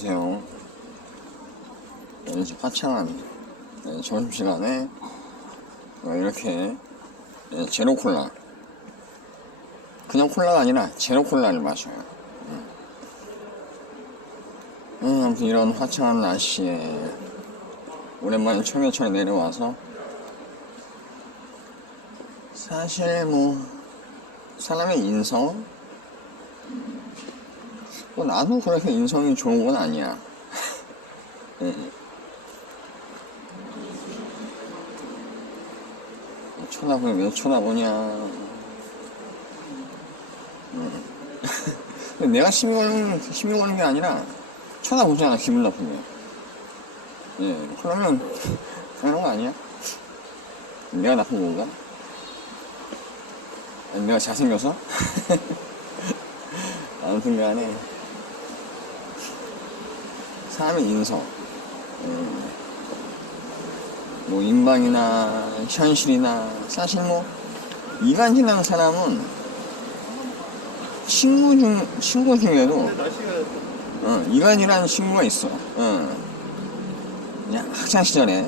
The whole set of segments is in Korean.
안녕하세요. 네, 이제 화창한 네, 점심시간에 어, 이렇게 네, 제로 콜라 그냥 콜라가 아니라 제로 콜라를 마셔요. 음. 음, 아무튼 이런 화창한 날씨에 오랜만에 청계천에 내려와서 사실 뭐 사람의 인성 뭐 나도 그렇게 인성이 좋은 건 아니야. 예. 쳐다보면 왜 쳐다보냐. 음. 근데 내가 시비 걸는, 시비 걸는 게 아니라 쳐다보잖아, 기분 나쁘면. 예, 그러면 그런 거 아니야? 내가 나쁜 건가? 아니, 내가 잘생겨서? 아무튼 간에 사람의 인성 음, 뭐 인방이나 현실이나 사실 뭐 이간질하는 사람은 친구 중 친구 중에도 어, 이간질하는 친구가 있어 어. 그냥 학창 시절에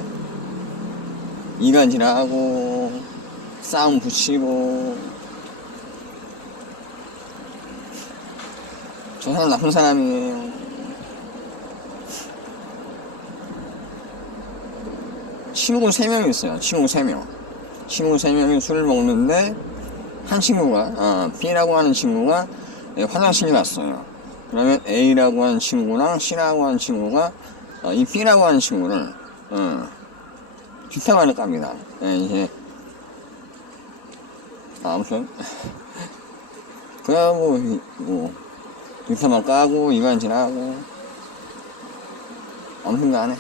이간질하고 싸움 붙이고 저 사람 나쁜 사람이에요. 친구 세 명이 있어요. 친구 세 명. 친구 세 명이 술을 먹는데 한 친구가 어, B라고 하는 친구가 예, 화장실에 갔어요. 그러면 A라고 하는 친구랑 C라고 하는 친구가 어, 이 B라고 하는 친구를 어, 뒷담화를 깝니다. 예, 이제 아 무튼 그야 뭐, 뭐 뒷담화 까고 이간질하고 아무튼 간에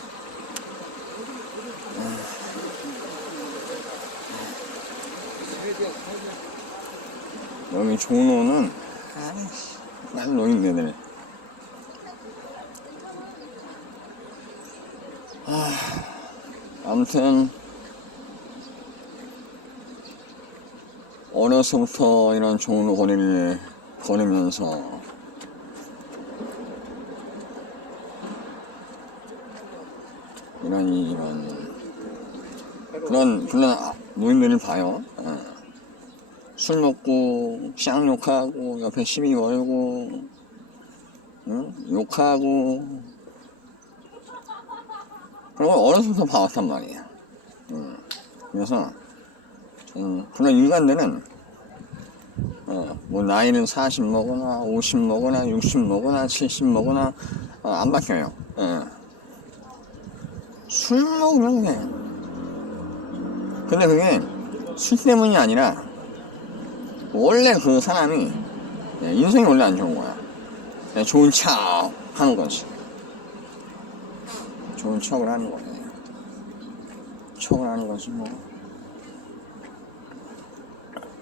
여기 종로는 난아 아무튼 어려서부터 이런 종로 거리를 걸으면서 이런 이런 그런 그런 아- 노인들을 봐요. 어. 술 먹고 쌍 욕하고 옆에 시비 걸고 응? 욕하고 그런 걸 어려서부터 봐왔단 말이야. 응. 그래서 저는 그런 인간들은 어, 뭐 나이는 40 먹거나 50 먹거나 60 먹거나 70 먹거나 어, 안 바뀌어요. 어. 술 먹으면 그래. 근데 그게 술 때문이 아니라 원래 그 사람이 예, 인생이 원래 안 좋은 거야. 예, 좋은 척 하는 거지. 좋은 척을 하는 거예요. 척을 하는 거지 뭐.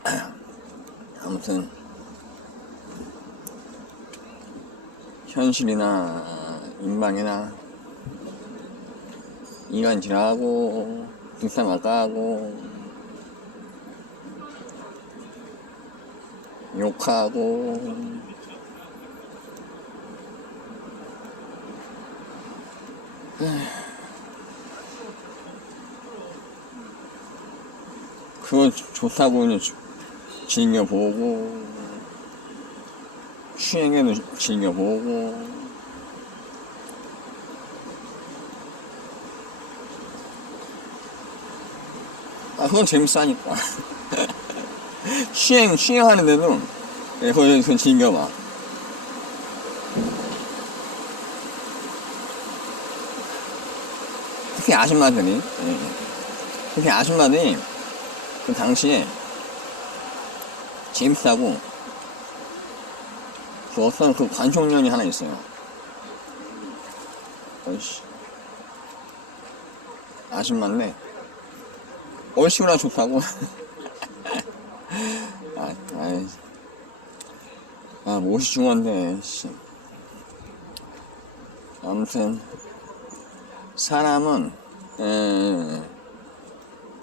아무튼 현실이나 인방이나 이간질하고 뒷담화 까고 욕하고 그거 좋다고 이제 즐겨보고 추행에도 즐겨보고 아 그건 재밌어 하니까 시행 시행하는데도 예, 그거 그거 즐겨봐 특히 아줌마들이 예, 특히 아줌마들이 그 당시에 재밌다고 그 어떤 그 관종년이 하나 있어요. 어이씨. 아줌마인데 얼씨구나 좋다고. 아, 아이. 아, 못이 중요한데, 씨. 아무튼, 사람은, 에,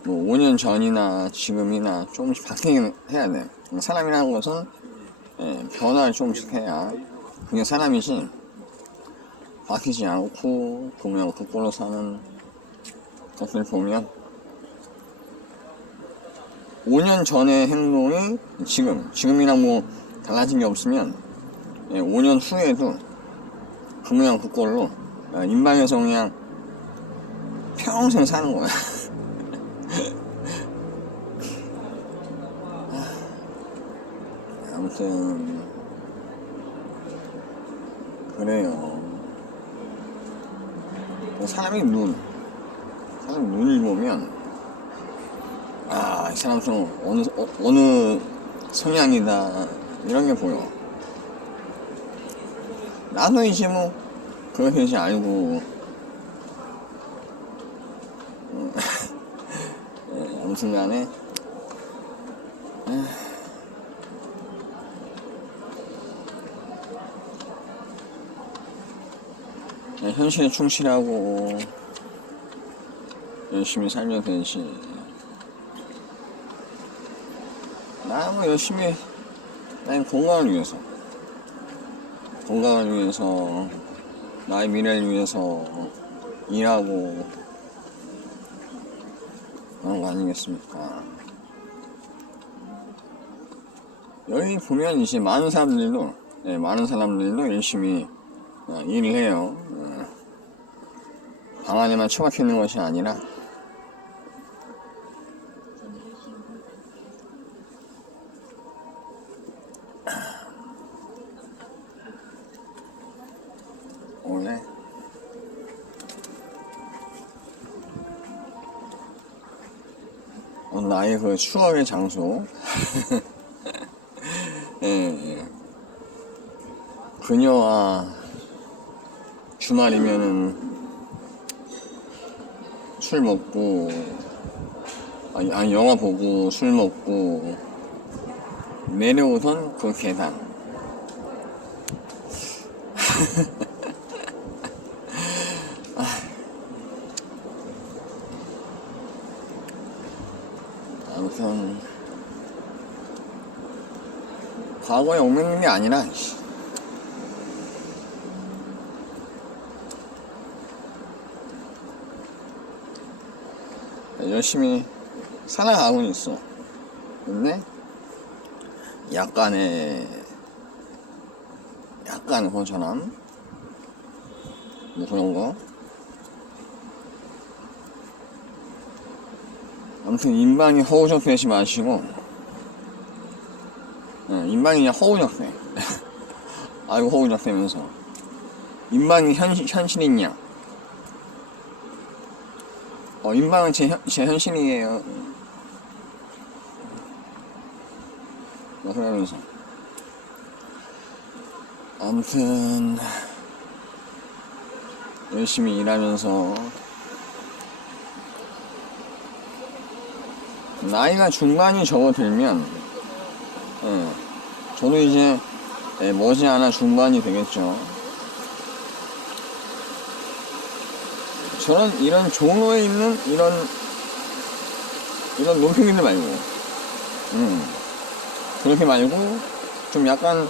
뭐 5년 전이나 지금이나 조금씩 바뀌긴 해야 돼. 사람이라는 것은 예, 변화를 조금씩 해야 그게 사람이지. 바뀌지 않고 그 꼴로 사는 것을 보면 5년 전의 행동이 지금 지금이랑 뭐 달라진 게 없으면 예, 5년 후에도 그 모양 그 꼴로 아, 인방에서 그냥 평생 사는 거야. 아무튼 그래요. 사람이 눈, 사람 눈을 보면 아, 이 사람 좀 어느 어, 어느 성향이다 이런 게 보여. 나도 이제 뭐 그렇게 이제 알고 음, 예, 아무튼 간에 네, 현실에 충실하고 열심히 살면 되지. 나뭐 열심히 난 건강을 위해서 건강을 위해서 나의 미래를 위해서 일하고 그런 거 아니겠습니까? 여기 보면 이제 많은 사람들도 네, 많은 사람들도 열심히 어, 일을 해요. 어, 방 안에만 처박혀 있는 것이 아니라 어, 나의 그 추억의 장소 예, 예. 그녀와 주말이면은 술 먹고 아니, 아니 영화 보고 술 먹고 내려오던 그 계단 아무튼 얽매이는 게 아니라 씨. 열심히 살아가고 있어. 근데 약간의 약간 허전함 뭐 그런 거. 아무튼 인방이 허우적대지 마시고 그냥 허우적대. 아이고 허우적대면서 인방이 현실 현실이냐? 어, 인방은 제, 현- 제 현실이에요. 뭐 그러면서. 아무튼, 열심히 일하면서, 나이가 중반이 접어들면, 예, 저도 이제, 예, 머지않아 중반이 되겠죠. 저는 이런 종로에 있는 이런 이런 논팽이들 말고 음 그렇게 말고 좀 약간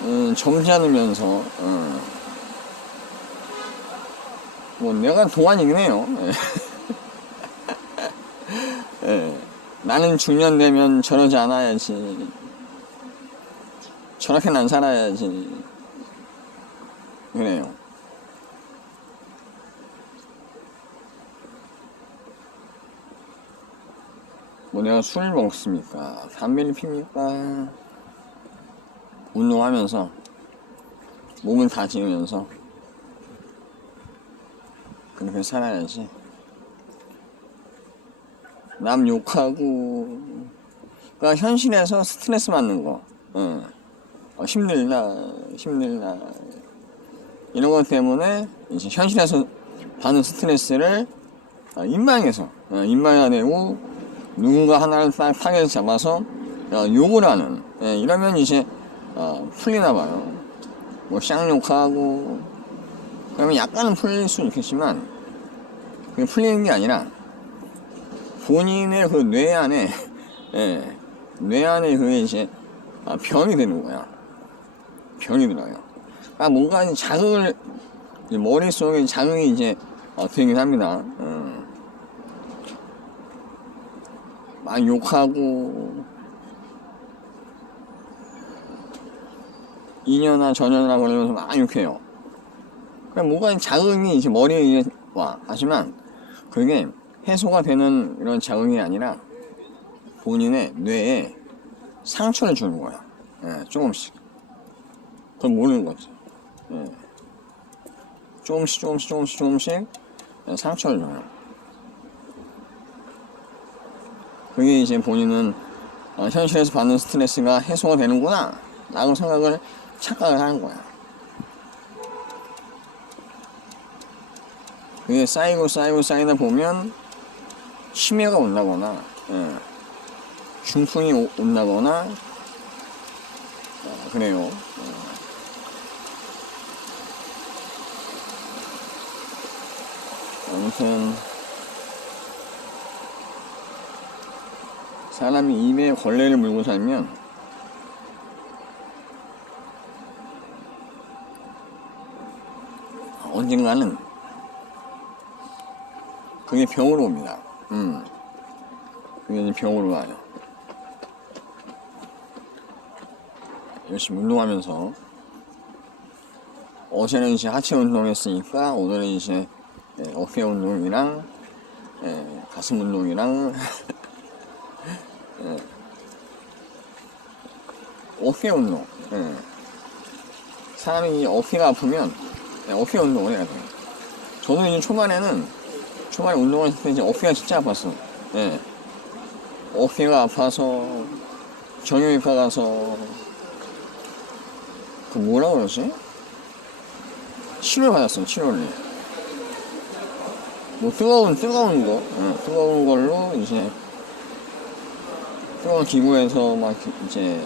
음, 점잖으면서 음. 뭐 내가 동안이긴 해요 예. 예. 나는 중년 되면 저러지 않아야지 저렇게 난 살아야지 그래요 뭐 내가 술을 먹습니까? 담배를 핍니까? 운동하면서 몸을 다지면서 그렇게 살아야지. 남 욕하고 그러니까 현실에서 스트레스 받는 거, 어. 어, 힘들다, 힘들다 이런 것 때문에 이제 현실에서 받는 스트레스를 어, 인방에서 어, 인방해내고 누군가 하나를 딱 타겟 잡아서 어, 욕을 하는 예, 이러면 이제 어, 풀리나 봐요. 뭐 쌍욕하고 그러면 약간은 풀릴 수 있겠지만 그게 풀리는 게 아니라 본인의 그 뇌 안에 예, 뇌 안에 그게 이제 아, 병이 되는 거야. 병이 들어요. 아 뭔가 자극을 머릿속에 자극이 이제 어, 되긴 합니다. 어. 막 욕하고 2년이나 전년이나 걸리면서 막 욕해요. 그냥 뭐가 자극이 이제 머리에 와. 하지만 그게 해소가 되는 이런 자극이 아니라 본인의 뇌에 상처를 주는 거야. 예, 조금씩. 그걸 모르는 거지. 예. 조금씩, 조금씩, 조금씩, 조금씩 예, 상처를 줘요. 그게 이제 본인은 어, 현실에서 받는 스트레스가 해소가 되는구나. 라고 생각을 착각을 하는 거야. 그게 쌓이고 쌓이고 쌓이다 보면 치매가 온다거나 예, 중풍이 오- 온다거나 어, 그래요. 어. 아무튼 사람이 입에 걸레를 물고 살면 언젠가는 그게 병으로 옵니다. 음. 그게 병으로 와요. 열심히 운동하면서 어제는 이제 하체 운동했으니까 오늘은 이제 예, 어깨 운동이랑 예, 가슴 운동이랑 예, 어깨 운동. 예. 사람이 어깨가 아프면 예, 어깨 운동을 해야 돼요. 저도 이제 초반에는 초반에 운동을 했을 때 이제 어깨가 진짜 아팠어. 예. 어깨가 아파서 정형외과 가서 그 뭐라 그러지? 치료 받았어 치료를. 뭐 뜨거운 뜨거운 거, 예, 뜨거운 걸로 이제 뜨거운 기구에서 막 이제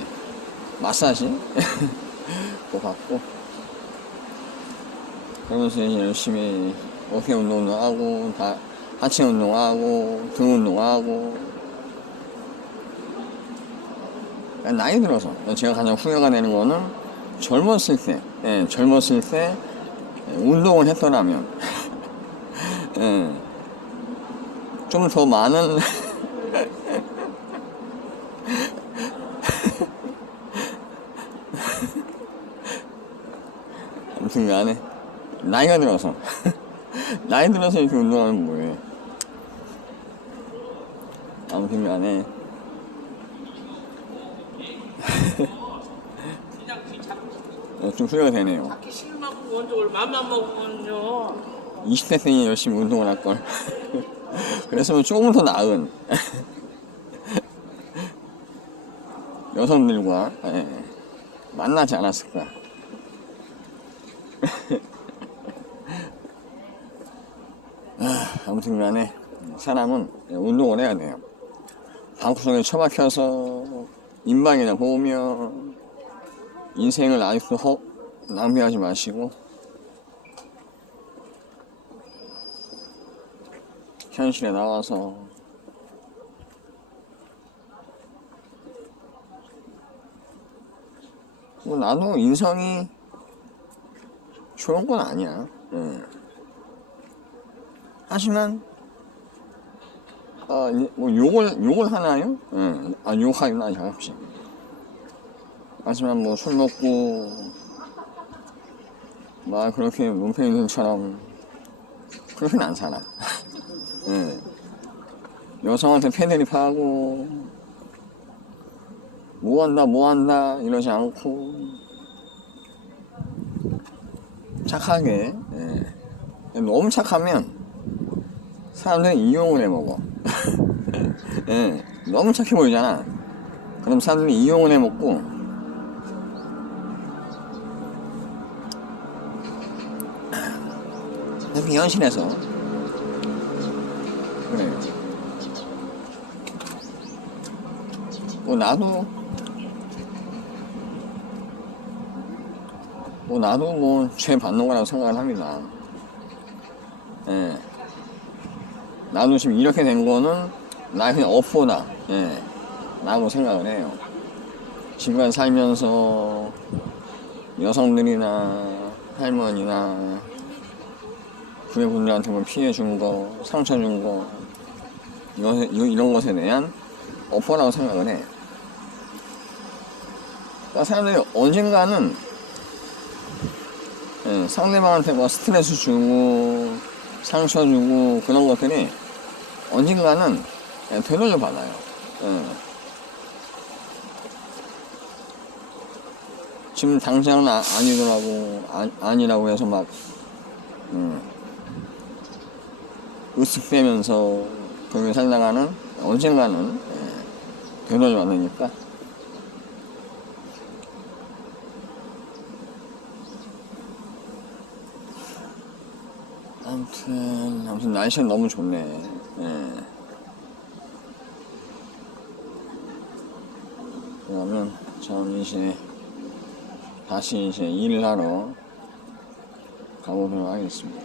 마사지 그거 받고. 그러면서 이제 열심히 어깨 운동도 하고 다 하체 운동하고 등 운동하고. 나이 들어서 제가 가장 후회가 되는 거는 젊었을 때 예, 젊었을 때 운동을 했더라면 예, 좀더 많은 아무튼 간에 나이가 들어서. 나이 들어서 이렇게 운동하면 뭐해 아무튼 간에 어, 좀 후회가 되네요. 자기 실망고 먼저 맘만 먹으면요. 20대 때니 열심히 운동을 할걸. 그랬으면 조금 더 나은. 여성들과 예, 만나지 않았을까 아, 아무튼 간에 사람은 운동을 해야 돼요. 방구석에 처박혀서 인방이나 보며 인생을 아직도 허, 낭비하지 마시고 현실에 나와서 뭐 나도 인성이 좋은 건 아니야. 예. 하지만 아, 이- 뭐 욕을 욕을 하나요? 예. 아 욕하나 가끔씩. 하지만 뭐 술 먹고 막 그렇게 논팽이들처럼 그렇게는 안 살아. 예. 여성한테 패드립하고 뭐한다 뭐한다 이러지 않고 착하게 예. 너무 착하면 사람들이 이용을 해먹어 예. 너무 착해 보이잖아 그럼 사람들이 이용을 해먹고 현실에서 그래요. 뭐 나도 뭐 나도 뭐 죄 받는 거라고 생각을 합니다. 예. 나도 지금 이렇게 된 거는 나 그냥 업보다 예. 라고 생각을 해요. 지금까지 살면서 여성들이나 할머니나 구해분들한테 뭐 피해 준 거, 상처 준 거, 이런 것에 대한 어퍼라고 생각을 해. 그러니까 사람들이 언젠가는 예, 상대방한테 뭐 스트레스 주고 상처 주고 그런 것들이 언젠가는 예, 되돌려 받아요. 예. 지금 당장은 아, 아니더라고 아, 아니라고 해서 막 음, 으쓱대면서 거기 살다가는 언젠가는 예, 되돌려 받으니까 아무튼 아무튼 날씨가 너무 좋네. 예. 그러면 저는 이제 다시 이제 일을 하러 가보도록 하겠습니다.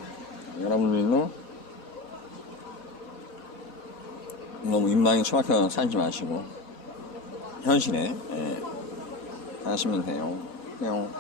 여러분들도 너무 인망이 처박혀 살지 마시고 현실에 예, 하시면 돼요. 뿅.